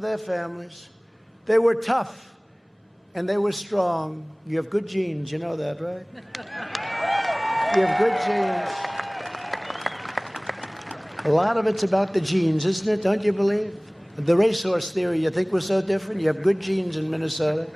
Their families. They were tough and they were strong. You have good genes, you know that, right? You have good genes. A lot of it's about the genes, isn't it? Don't you believe? The racehorse theory, you think we're so different? You have good genes in Minnesota.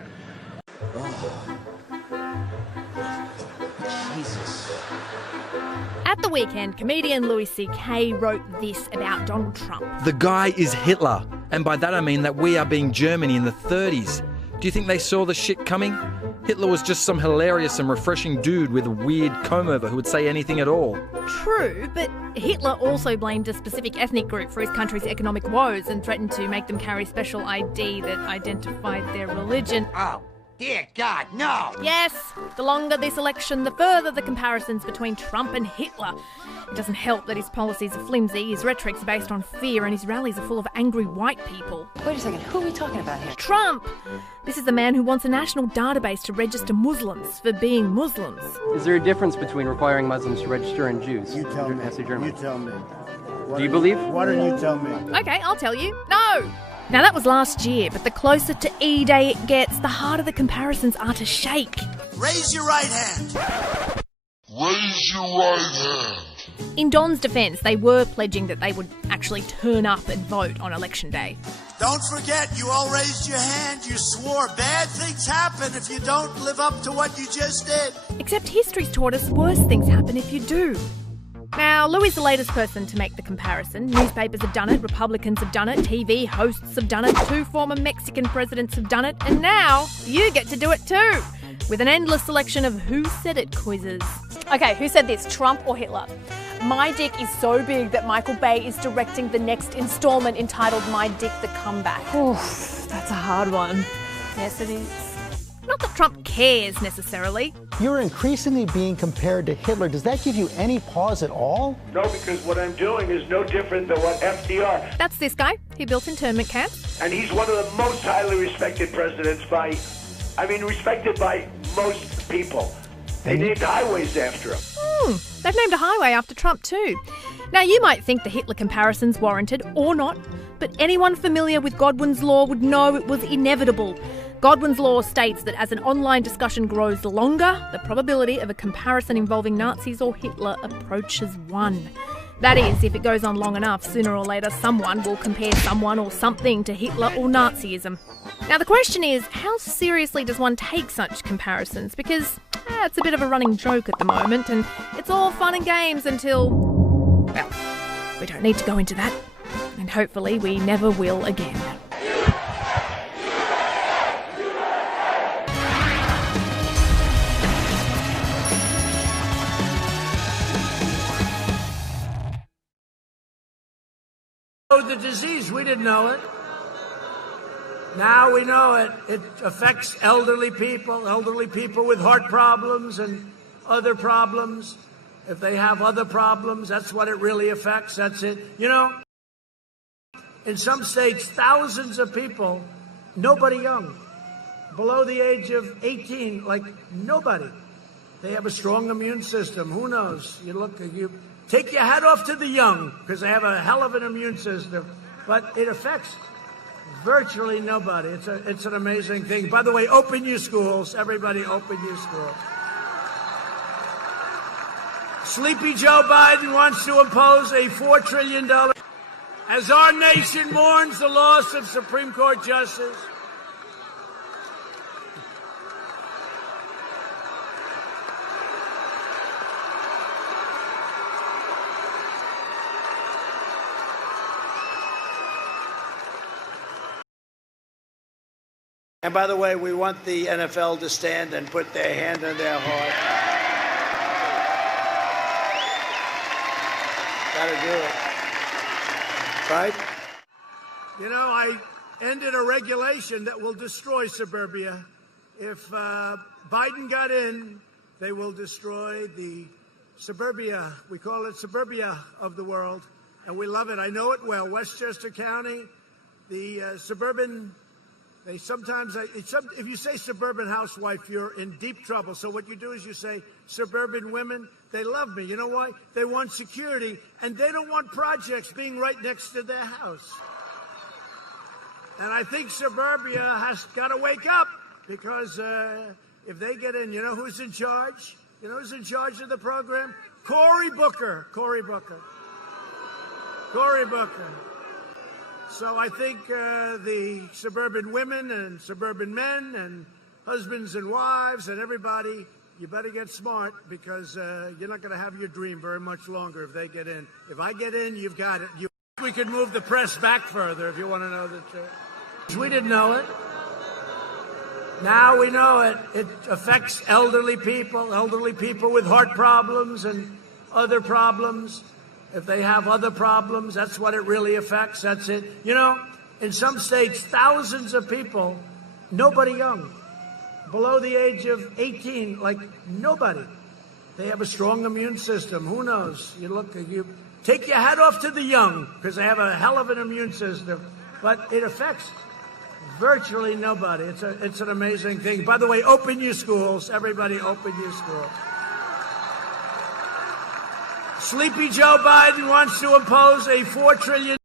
At the weekend, comedian Louis C.K. wrote this about Donald Trump. The guy is Hitler, and by that I mean that we are being Germany in the 30s. Do you think they saw the shit coming? Hitler was just some hilarious and refreshing dude with a weird comb-over who would say anything at all. True, but Hitler also blamed a specific ethnic group for his country's economic woes and threatened to make them carry special ID that identified their religion. Oh, dear God, no! Yes, the longer this election, the further the comparisons between Trump and Hitler. It doesn't help that his policies are flimsy, his rhetoric's based on fear, and his rallies are full of angry white people. Wait a second, who are we talking about here? Trump! This is the man who wants a national database to register Muslims for being Muslims. Is there a difference between requiring Muslims to register and Jews? You tell me. You tell me. Do you believe? Why don't you tell me? Okay, I'll tell you. No! Now that was last year, but the closer to E-Day it gets, the harder the comparisons are to shake. Raise your right hand. Raise your right hand. In Don's defence, they were pledging that they would actually turn up and vote on election day. Don't forget, you all raised your hand. You swore bad things happen if you don't live up to what you just did. Except history's taught us worse things happen if you do. Now, Louis is the latest person to make the comparison. Newspapers have done it, Republicans have done it, TV hosts have done it, 2 former Mexican presidents have done it, and now you get to do it too, with an endless selection of Who Said It quizzes. Okay, who said this, Trump or Hitler? My dick is so big that Michael Bay is directing the next installment entitled My Dick the Comeback. Oof, that's a hard one. Yes, it is. Not that Trump cares necessarily. You're increasingly being compared to Hitler. Does that give you any pause at all? No, because what I'm doing is no different than what FDR. That's this guy. He built internment camps. And he's one of the most highly respected presidents respected by most people. They named highways after him. They've named a highway after Trump too. Now, you might think the Hitler comparison's warranted, or not, but anyone familiar with Godwin's law would know it was inevitable. Godwin's law states that as an online discussion grows longer, the probability of a comparison involving Nazis or Hitler approaches 1. That is, if it goes on long enough, sooner or later someone will compare someone or something to Hitler or Nazism. Now the question is, how seriously does one take such comparisons? Because it's a bit of a running joke at the moment, and it's all fun and games until, well, we don't need to go into that. And hopefully we never will again. The disease, we didn't know it. Now we know it. It affects elderly people with heart problems and other problems. If they have other problems, that's what it really affects. That's it. You know, in some states, thousands of people, nobody young, below the age of 18, like nobody. They have a strong immune system. Who knows? You take your hat off to the young, because they have a hell of an immune system. But it affects virtually nobody. It's an amazing thing. By the way, open your schools. Everybody open your schools. Sleepy Joe Biden wants to impose a $4 trillion... As our nation mourns the loss of Supreme Court Justice... And by the way, we want the NFL to stand and put their hand on their heart. Gotta do it. Right? You know, I ended a regulation that will destroy suburbia. If Biden got in, they will destroy the suburbia. We call it suburbia of the world, and we love it. I know it well. Westchester County, the suburban... if you say suburban housewife, you're in deep trouble. So what you do is you say suburban women. They love me. You know why? They want security, and they don't want projects being right next to their house. And I think suburbia has got to wake up because if they get in, you know who's in charge? You know who's in charge of the program? Cory Booker. Cory Booker. Cory Booker. So I think the suburban women and suburban men and husbands and wives and everybody, you better get smart because you're not going to have your dream very much longer if they get in. If I get in, you've got it. We could move the press back further if you want to know the truth. We didn't know it. Now we know it. It affects elderly people with heart problems and other problems. If they have other problems, that's what it really affects. That's it. You know, in some states, thousands of people, nobody young, below the age of 18, like nobody. They have a strong immune system. Who knows? You take your hat off to the young because they have a hell of an immune system. But it affects virtually nobody. It's an amazing thing. By the way, open your schools. Everybody open your schools. Sleepy Joe Biden wants to impose a $4 trillion